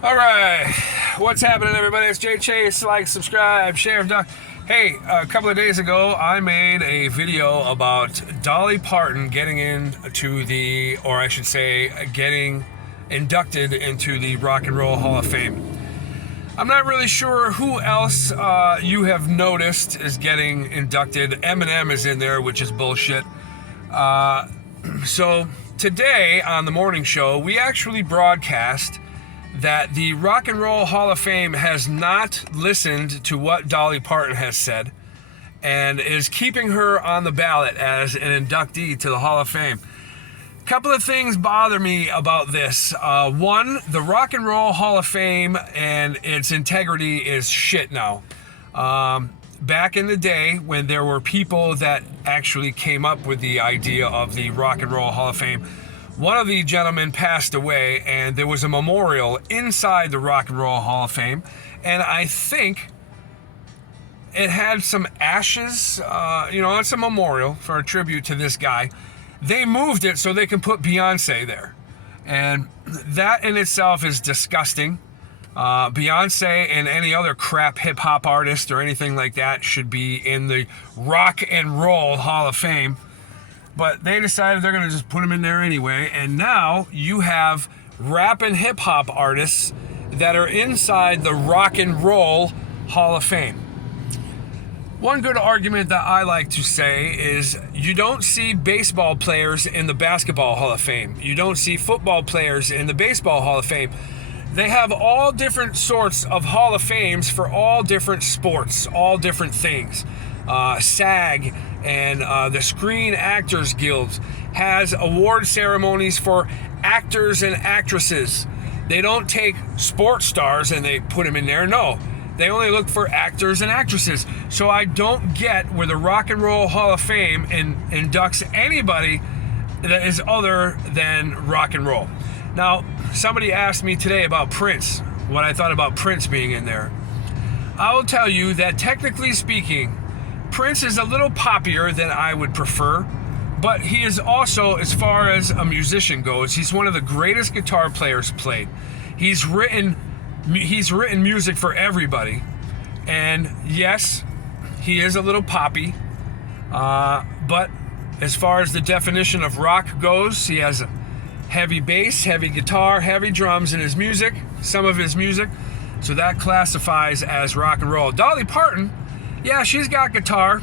All right, what's happening, everybody? It's Jay Chase. Like, subscribe, share, duck. Hey, a couple of days ago, I made a video about Dolly Parton getting into the, or I should say, getting inducted into the Rock and Roll Hall of Fame. I'm not really sure who else you have noticed is getting inducted. Eminem is in there, which is bullshit. So today on the morning show, we actually broadcast that the Rock and Roll Hall of Fame has not listened to what Dolly Parton has said and is keeping her on the ballot as an inductee to the Hall of Fame. A couple of things bother me about this. One, the Rock and Roll Hall of Fame and its integrity is shit now. Back in the day when there were people that actually came up with the idea of the Rock and Roll Hall of Fame, one of the gentlemen passed away, and there was a memorial inside the Rock and Roll Hall of Fame, and I think it had some ashes. It's a memorial for a tribute to this guy. They moved it so they can put Beyonce there, and that in itself is disgusting. Beyonce and any other crap hip-hop artist or anything like that should be in the Rock and Roll Hall of Fame. But they decided they're going to just put them in there anyway. And now you have rap and hip hop artists that are inside the Rock and Roll Hall of Fame. One good argument that I like to say is you don't see baseball players in the Basketball Hall of Fame. You don't see football players in the Baseball Hall of Fame. They have all different sorts of Hall of Fames for all different sports, all different things. SAG and the Screen Actors Guild has award ceremonies for actors and actresses. They don't take sports stars and they put them in there. No, they only look for actors and actresses. So I don't get where the Rock and Roll Hall of Fame inducts anybody that is other than rock and roll. Now, somebody asked me today about Prince, what I thought about Prince being in there. I will tell you that technically speaking, Prince is a little poppier than I would prefer, but he is also, as far as a musician goes, he's one of the greatest guitar players played. He's written music for everybody, and yes, he is a little poppy, but as far as the definition of rock goes, he has a heavy bass, heavy guitar, heavy drums in his music, some of his music, so that classifies as rock and roll. Dolly Parton, yeah, she's got guitar,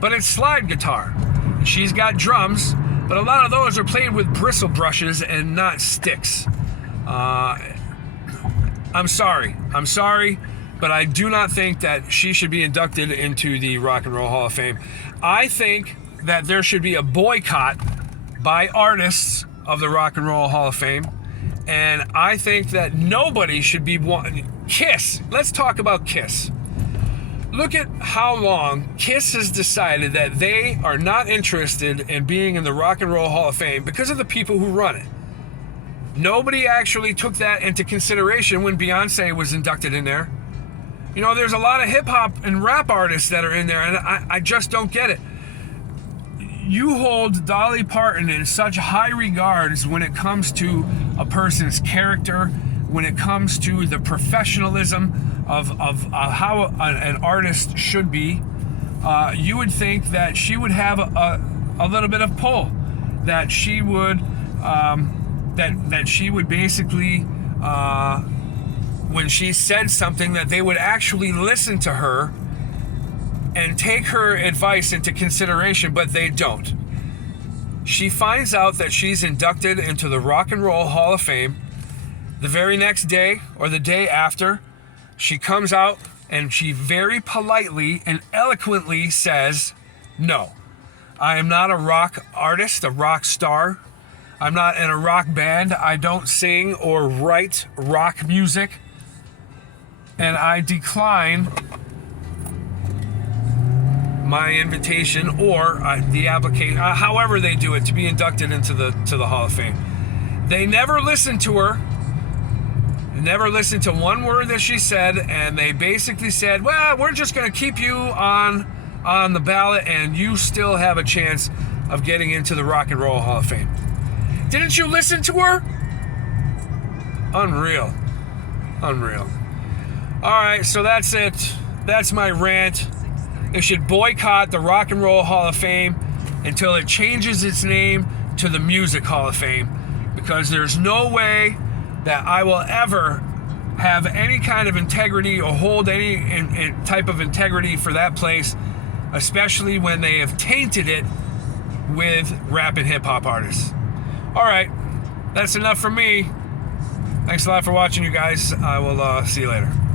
but it's slide guitar. She's got drums, but a lot of those are played with bristle brushes and not sticks. I'm sorry, but I do not think that she should be inducted into the Rock and Roll Hall of Fame. I think that there should be a boycott by artists of the Rock and Roll Hall of Fame, and I think that nobody should be Kiss. Let's talk about Kiss. Look at how long Kiss has decided that they are not interested in being in the Rock and Roll Hall of Fame because of the people who run it. Nobody actually took that into consideration when Beyonce was inducted in there. You know, there's a lot of hip-hop and rap artists that are in there, and I just don't get it. You hold Dolly Parton in such high regards when it comes to a person's character, when it comes to the professionalism of how an artist should be. You would think that she would have a little bit of pull, that she would that she would basically when she said something, that they would actually listen to her and take her advice into consideration, but they don't. She finds out that she's inducted into the Rock and Roll Hall of Fame. The very next day or the day after, she comes out and she very politely and eloquently says, no, I am not a rock artist, a rock star. I'm not in a rock band. I don't sing or write rock music. And I decline my invitation or the application, however they do it, to be inducted into the Hall of Fame. They never listened to her. Never listened to one word that she said, and they basically said, well, we're just going to keep you on the ballot, and you still have a chance of getting into the Rock and Roll Hall of Fame. Didn't you listen to her? Unreal. Unreal. All right, so that's it. That's my rant. It should boycott the Rock and Roll Hall of Fame until it changes its name to the Music Hall of Fame, because there's no way that I will ever have any kind of integrity or hold any type of integrity for that place, especially when they have tainted it with rap and hip-hop artists. All right, that's enough from me. Thanks a lot for watching, you guys. I will see you later.